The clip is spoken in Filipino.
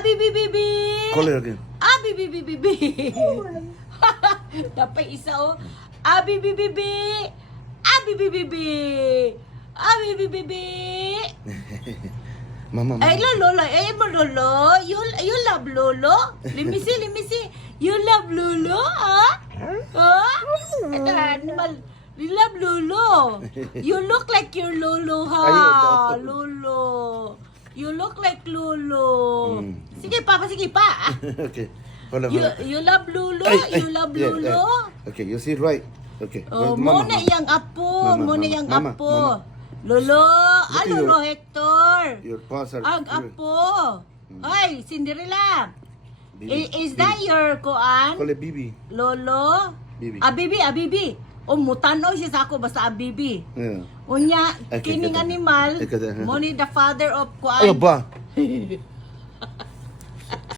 Abibibibi! Call it again. Abibibibi! Dapat isa oh. Abibibibi! Abibibibi! Abibibibi! Mama. Ay, lolo, lolo. You love lolo? Let me see. You love lolo, ha? Ito, animal. You love lolo. You look like your lolo, ha? Ayun. Lolo. You look like lolo. Mm. Sige pa. Okay. Hold on. You love lolo? Ay, You love yeah, lolo? yeah. Okay, you see right. Okay. Oh, Mama, muna mama. yang apo. Mama, Muna mama, yang mama, apo. mama. Lolo. Look at Lolo your- Hector. Your paws are Ang apo. Ay, Cinderella. Bibi. Is that your kuan? Call it Bibi. Lolo? Bibi. Abibi. O mutanaw siya sa ako basta Abibi. Yeah. Unya, Okay, kining kata. animal, Kata. mo ni the father of Ay, kuan. ba?